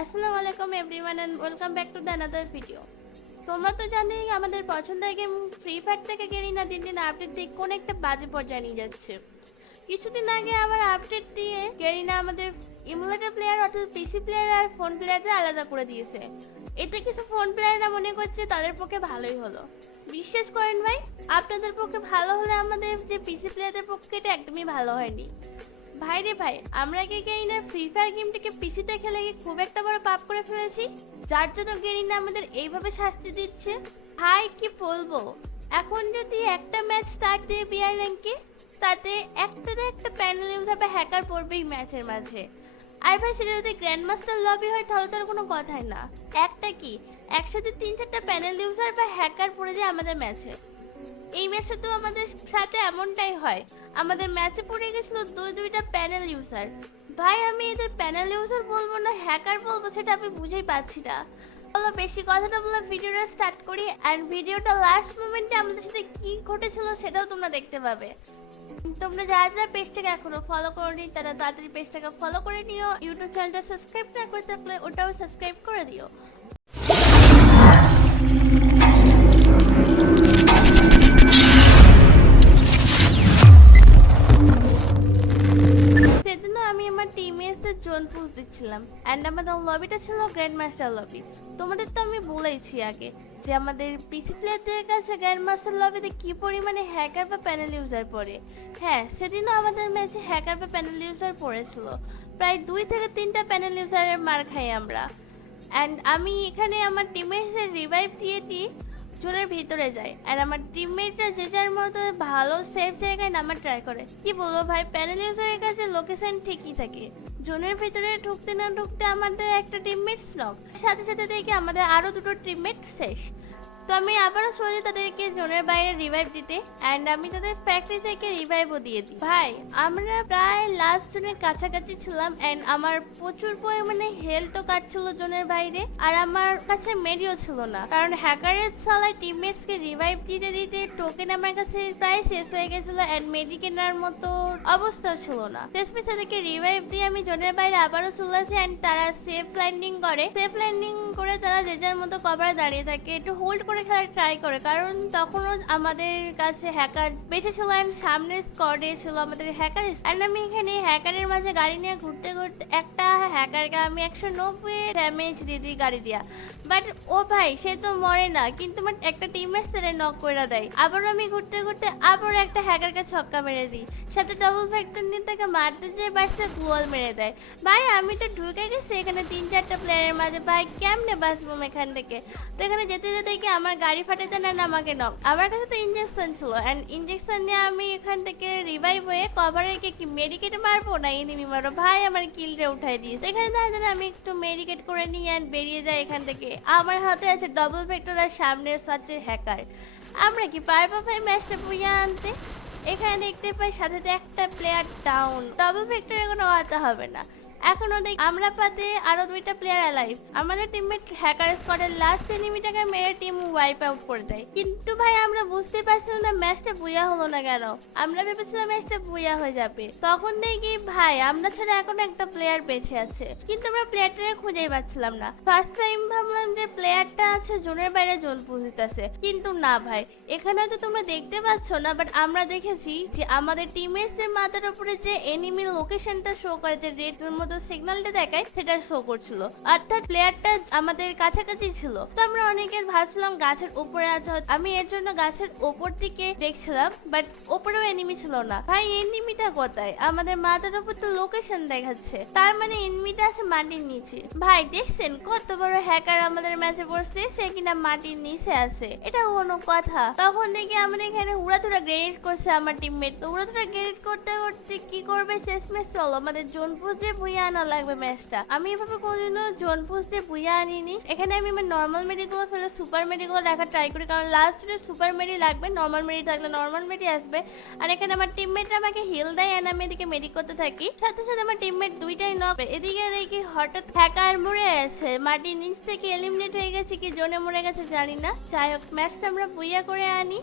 আসসালামু আলাইকুম everyone and welcome back to the another video তোমরা তো জানোই আমাদের পছন্দের গেম ফ্রি ফায়ার থেকে গেরিনা দিন দিন আপডেট দিয়ে কোন একটা বাজে পর্যায়ে নিয়ে যাচ্ছে। কিছুদিন আগে আবার আপডেট দিয়ে গেরিনা আমাদের ইমুলেটর প্লেয়ার অর্থাৎ পিসি প্লেয়ার আর ফোন প্লেয়ারদের আলাদা করে দিয়েছে। এতে কিছু ফোন প্লেয়াররা মনে করছে তাদের পক্ষে ভালোই হলো। বিশ্বাস করেন ভাই, আপনাদের পক্ষে ভালো হলে আমাদের যে পিসি প্লেয়ারদের পক্ষে এটা একদমই ভালো হয়নি। ভাই রে ভাই, আমরা কি গেরিনার ফ্রি ফায়ার গেমটাকে পিসিতে খেলে কি খুব একটা বড় পাপ করে ফেলেছি? যার জন্য গেরিনা আমাদের এইভাবে শাস্তি দিচ্ছে? ভাই, কি বলব? এখন যদি একটা ম্যাচ স্টার্ট দিয়ে বিয়ার র্যাঙ্কে তাতে একটা না একটা প্যানেল ইউজার বা হ্যাকার পড়বেই ম্যাচের মাঝে। আর ভাই, সেটা যদি গ্র্যান্ড মাস্টার লবি হয়, তাহলে তার কোনো কথাই না। একটা কি, একসাথে তিন চারটা প্যানেল ইউজার বা হ্যাকার পড়ে যায় আমাদের ম্যাচে এই ম্যাচে তো আমাদের সাথে এমনটাই হয়। আমাদের ম্যাচে পড়ে গেছিল দুই দুইটা প্যানেল ইউজার ভাই, আমি এদের প্যানেল ইউজার বলব না হ্যাকার বলব সেটা আমি বুঝেই পাচ্ছি না। চলো বেশি কথাটা বলে ভিডিওটা স্টার্ট করি অ্যান্ড ভিডিওটা লাস্ট মোমেন্টে আমাদের সাথে কি ঘটেছিল সেটাও তোমরা দেখতে পাবে। তোমরা যারা যারা পেজটাকে এখনও ফলো করোনি, তারা তাড়াতাড়ি পেজটাকে ফলো করে নিও। ইউটিউব চ্যানেলটা সাবস্ক্রাইব না করে থাকলে ওটাও সাবস্ক্রাইব করে দিও। টিমমেটসদের জোন পুশ দিচ্ছিলাম অ্যান্ড আমাদের লবিটা ছিল গ্র্যান্ড মাস্টার লবি তোমাদের তো আমি বলেইছি আগে যে আমাদের পিসি প্লেয়ারদের কাছে গ্র্যান্ড মাস্টার লবিতে কি পরিমাণে হ্যাকার বা প্যানেল ইউজার পড়ে। হ্যাঁ সেদিনও আমাদের ম্যাচে হ্যাকার বা প্যানেল ইউজার পড়েছিল। প্রায় দুই থেকে তিনটা প্যানেল ইউজারের মার খাই আমরা। অ্যান্ড আমি এখানে আমার টিমমেটসের রিভাইভ দিয়ে দিই জোনের ভিতরে যায়। আর আমার টিমমেটরা যে যার মতো ভালো সেফ জায়গায় নামার ট্রাই করে। কি বলব ভাই প্যানেল ইউজারের কাছে লোকেশন ঠিকই থাকে। জোনের ভিতরে ঢুকতে না ঢুকতে আমাদের একটা টিমমেট লক সাথে সাথে দেখি আমাদের আরও দুটো টিমমেট শেষ। তো আমি আবারও চলি তাদেরকে জোনের বাইরে রিভাইভ দিতে অ্যান্ড আমি তাদের ফ্যাক্টরি থেকে রিভাইভও দিয়ে দিই। ভাই, আমরা প্রায় লাস্ট জোনের কাছাকাছি ছিলাম অ্যান্ড আমার প্রচুর পরিমাণে হেলথও কাটছিল জোনের বাইরে, আর আমার কাছে মেডিও ছিল না। কারণ হ্যাকারের সালায় টিমমেটস কে রিভাইভ দিতে দিতে টোকেন আমার কাছে প্রায় শেষ হয়ে গেছিল অ্যান্ড মেডি কেনার মতো অবস্থা ছিল না। শেষমেশ তাদেরকে রিভাইভ দিয়ে আমি জোনের বাইরে আবারও চলে আসি অ্যান্ড তারা সেফ ল্যান্ডিং করে। সেফ ল্যান্ডিং করে তারা যে যার মতো কভারে দাঁড়িয়ে থাকে, একটু হোল্ড করে খেলার ট্রাই করে। কারণ তখনও আমাদের কাছে হ্যাকার বেঁচে ছিল অ্যান্ড সামনে স্কোয়াডে ছিল আমাদের হ্যাকার অ্যান্ড আমি এখানে হ্যাকারের মাঝে গাড়ি নিয়ে ঘুরতে ঘুরতে একটা হ্যাকারকে আমি একশো নব্বই ড্যামেজ দিয়ে দিই গাড়ি দিয়া। বাট ও ভাই, সে তো মরে না, কিন্তু আমার একটা টিমের সেরে নক করে দেয়। আবার আমি ঘুরতে ঘুরতে আবার একটা হ্যাকারকে ছক্কা মেরে দিই। সাথে ডবল ফ্যাক্টর নিয়ে তাকে মারতে যে বাচ্চা গোয়াল মেরে দেয়। ভাই, আমি তো ঢুকে গেছি এখানে তিন চারটা প্লেয়ারের মাঝে। ভাই, কেমনে বাঁচবো এখান থেকে? তো এখানে যেতে যেতে কি আমার গাড়ি ফাটাতে না না আমাকে নক আমার কাছে তো ইঞ্জেকশন ছিল অ্যান্ড ইঞ্জেকশন নিয়ে আমি এখান থেকে রিভাইভ হয়ে কভারে গিয়ে কি মেডিকেট মারবো না এনিমি মারো? ভাই আমার কিলটা উঠাই দিয়েছে। এখানে দাঁড়িয়ে আমি একটু মেডিকেট করে নিই অ্যান্ড বেরিয়ে যাই এখান থেকে। আমার হাতে আছে ডবল ভেক্টর আর সামনে আছে হ্যাকার আমরা কি পারব ভাই ম্যাচটা বুঝে আনতে? এখানে দেখতে পাই সাথে সাথে একটা প্লেয়ার ডাউন ডবল ফ্যাক্টরে কোনো কথা হবে না। এখনও দেখ আমরা পাতে আরও দুইটা প্লেয়ার অ্যালাইভ আমাদের টিমমেট হ্যাকার স্কোয়াডের লাস্ট এনিমিটাকে মেরে টিম ওয়াইপ আউট করে দেয়। কিন্তু ভাই, আমরা বুঝতে পারছিলাম না ম্যাচটা বুয়া হলো না কেন? আমরা ভেবেছিলাম ম্যাচটা বুয়া হয়ে যাবে। তখন দেখি, ভাই, আমরা ছাড়া এখন একটা প্লেয়ার বেঁচে আছে। কিন্তু আমরা প্লেয়ারটাকে খুঁজেই পাচ্ছিলাম না। ফার্স্ট টাইম ভাবলাম যে প্লেয়ারটা আছে, জোনের বাইরে জোন পুজিতেছে। কিন্তু না ভাই, এখানে তো তোমরা দেখতে পাচ্ছ না বাট আমরা দেখেছি যে আমাদের টিমমেটসের মাথার উপরে যে এনিমি লোকেশনটা শো করে, যে রেড মতো সিগন্যালটা দেখায় সেটা শো করছিল। অর্থাৎ প্লেয়ারটা আমাদের কাছাকাছি ছিল। তো আমরা অনেকে ভাবছিলাম গাছের উপরে আছে আমি এর জন্য গাছের উপর দিকে দেখছিলাম বাট উপরেও এনিমি ছিল না। ভাই এনিমিটা কোথায়? আমাদের মাথার উপর তো লোকেশন দেখাচ্ছে। তার মানে এনিমিটা আছে মাটির নিচে। ভাই, দেখছেন? কত বড় হ্যাকার আমাদের ম্যাচে পড়ছে, সে কিনা মাটির নিচে আছে। এটা কোনো কথা। তখন দেখি আমাদের এখানে উড়াধুরা গ্রেনেড করছে আমার টিমমেট তো উড়াধুরা গ্রেনেড করতে করতে কি করবে? শেষ ম্যাচ চলো, আমাদের জোন পুজে আনা লাগবে ম্যাচটা। আমি এভাবে কোনোদিনও জোন পুজতে বুইয়া আনিনি। এখানে আমি আমার নর্মাল মেডিগুলো ফেলে সুপার মেডিগুলো রাখার ট্রাই করি, কারণ লাস্ট সুপার মেডি লাগবে নর্মাল মেডি থাকলে নর্মাল মেডি আসবে। আর এখানে আমার টিমমেট আমাকে হিল দেয় আর আমি এদিকে মেডি করতে থাকি। সাথে সাথে আমার টিমমেট দুইটাই নক এদিকে দেখি হঠাৎ হ্যাকার মরে আছে মাটির নিচ থেকে এলিমিনেট হয়ে গেছে কি জোনে মরে গেছে জানি না। যাই হোক, ম্যাচটা আমরা বুইয়া করে আনি।